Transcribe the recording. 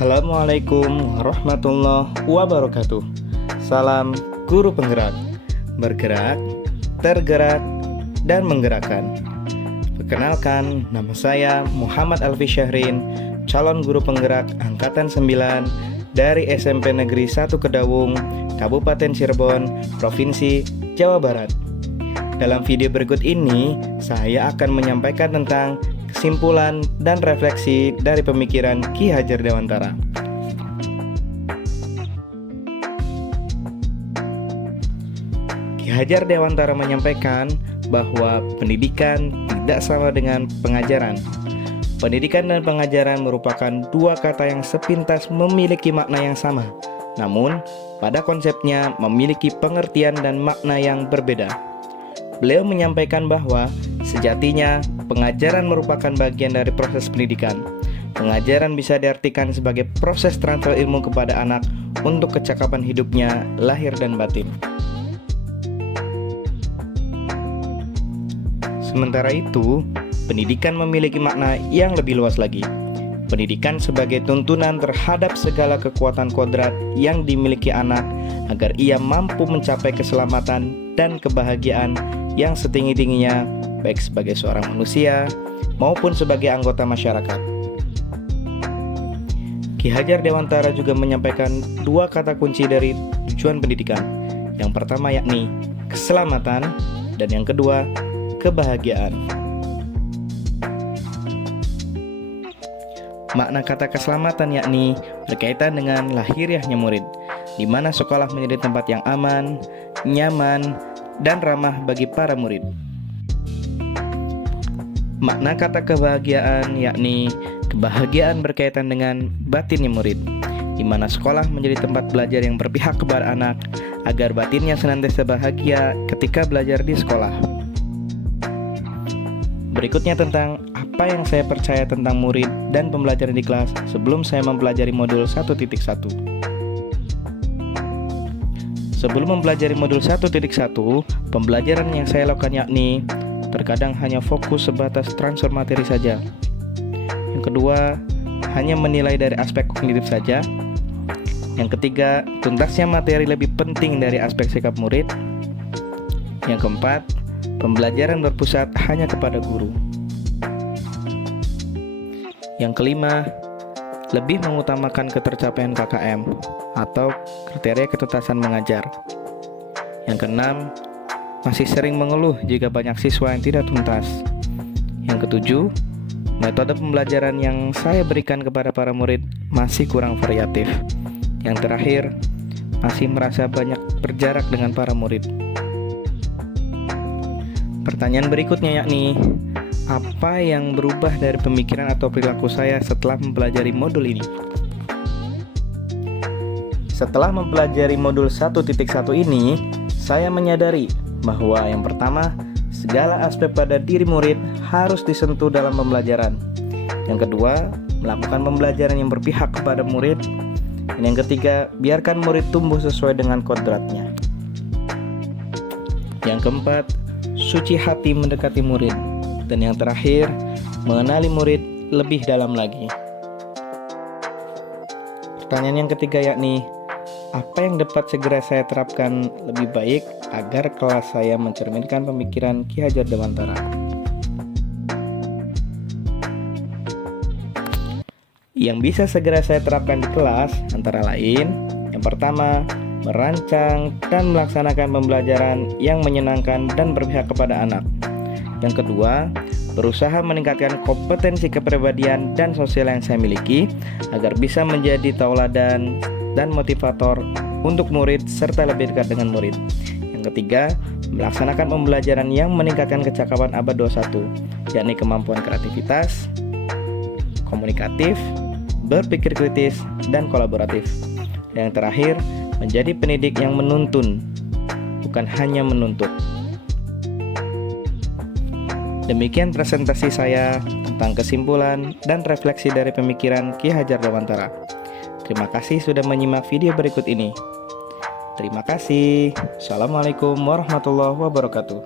Assalamualaikum warahmatullahi wabarakatuh. Salam guru penggerak, bergerak, tergerak, dan menggerakkan. Perkenalkan, nama saya Muhammad Alfi Syahrin, calon guru penggerak Angkatan 9 dari SMP Negeri 1 Kedawung, Kabupaten Cirebon, Provinsi Jawa Barat. Dalam video berikut ini, saya akan menyampaikan tentang kesimpulan dan refleksi dari pemikiran Ki Hajar Dewantara. Ki Hajar Dewantara menyampaikan bahwa pendidikan tidak sama dengan pengajaran. Pendidikan dan pengajaran merupakan dua kata yang sepintas memiliki makna yang sama, namun pada konsepnya memiliki pengertian dan makna yang berbeda. Beliau menyampaikan bahwa sejatinya pengajaran merupakan bagian dari proses pendidikan. Pengajaran bisa diartikan sebagai proses transfer ilmu kepada anak untuk kecakapan hidupnya lahir dan batin. Sementara itu, pendidikan memiliki makna yang lebih luas lagi. Pendidikan sebagai tuntunan terhadap segala kekuatan kodrat yang dimiliki anak agar ia mampu mencapai keselamatan dan kebahagiaan yang setinggi-tingginya, baik sebagai seorang manusia maupun sebagai anggota masyarakat. Ki Hajar Dewantara juga menyampaikan dua kata kunci dari tujuan pendidikan. Yang pertama yakni keselamatan, dan yang kedua kebahagiaan. Makna kata keselamatan yakni berkaitan dengan lahiriahnya murid, di mana sekolah menjadi tempat yang aman, nyaman, dan ramah bagi para murid. Makna kata kebahagiaan yakni kebahagiaan berkaitan dengan batinnya murid, di mana sekolah menjadi tempat belajar yang berpihak kepada anak agar batinnya senantiasa bahagia ketika belajar di sekolah. Berikutnya tentang apa yang saya percaya tentang murid dan pembelajaran di kelas sebelum saya mempelajari modul 1.1. Sebelum mempelajari modul 1.1, pembelajaran yang saya lakukan yakni terkadang hanya fokus sebatas transfer materi saja. Yang kedua, hanya menilai dari aspek kognitif saja. Yang ketiga, tuntasnya materi lebih penting dari aspek sikap murid. Yang keempat, pembelajaran berpusat hanya kepada guru. Yang kelima, lebih mengutamakan ketercapaian KKM atau kriteria ketuntasan mengajar. Yang keenam, masih sering mengeluh jika banyak siswa yang tidak tuntas. Yang ketujuh, metode pembelajaran yang saya berikan kepada para murid masih kurang variatif. Yang terakhir, masih merasa banyak berjarak dengan para murid. Pertanyaan berikutnya yakni, apa yang berubah dari pemikiran atau perilaku saya setelah mempelajari modul ini? Setelah mempelajari modul 1.1 ini, saya menyadari bahwa yang pertama, segala aspek pada diri murid harus disentuh dalam pembelajaran. Yang kedua, melakukan pembelajaran yang berpihak kepada murid. Dan yang ketiga, biarkan murid tumbuh sesuai dengan kodratnya. Yang keempat, suci hati mendekati murid. Dan yang terakhir, mengenali murid lebih dalam lagi. Pertanyaan yang ketiga yakni, apa yang dapat segera saya terapkan lebih baik agar kelas saya mencerminkan pemikiran Ki Hajar Dewantara? Yang bisa segera saya terapkan di kelas antara lain, yang pertama, merancang dan melaksanakan pembelajaran yang menyenangkan dan berpihak kepada anak. Yang kedua, berusaha meningkatkan kompetensi kepribadian dan sosial yang saya miliki agar bisa menjadi tauladan dan motivator untuk murid serta lebih dekat dengan murid. Yang ketiga, melaksanakan pembelajaran yang meningkatkan kecakapan abad 21, yakni kemampuan kreativitas, komunikatif, berpikir kritis, dan kolaboratif. Dan yang terakhir, menjadi pendidik yang menuntun, bukan hanya menuntut. Demikian presentasi saya tentang kesimpulan dan refleksi dari pemikiran Ki Hajar Dewantara. Terima kasih sudah menyimak video berikut ini. Terima kasih. Assalamualaikum warahmatullahi wabarakatuh.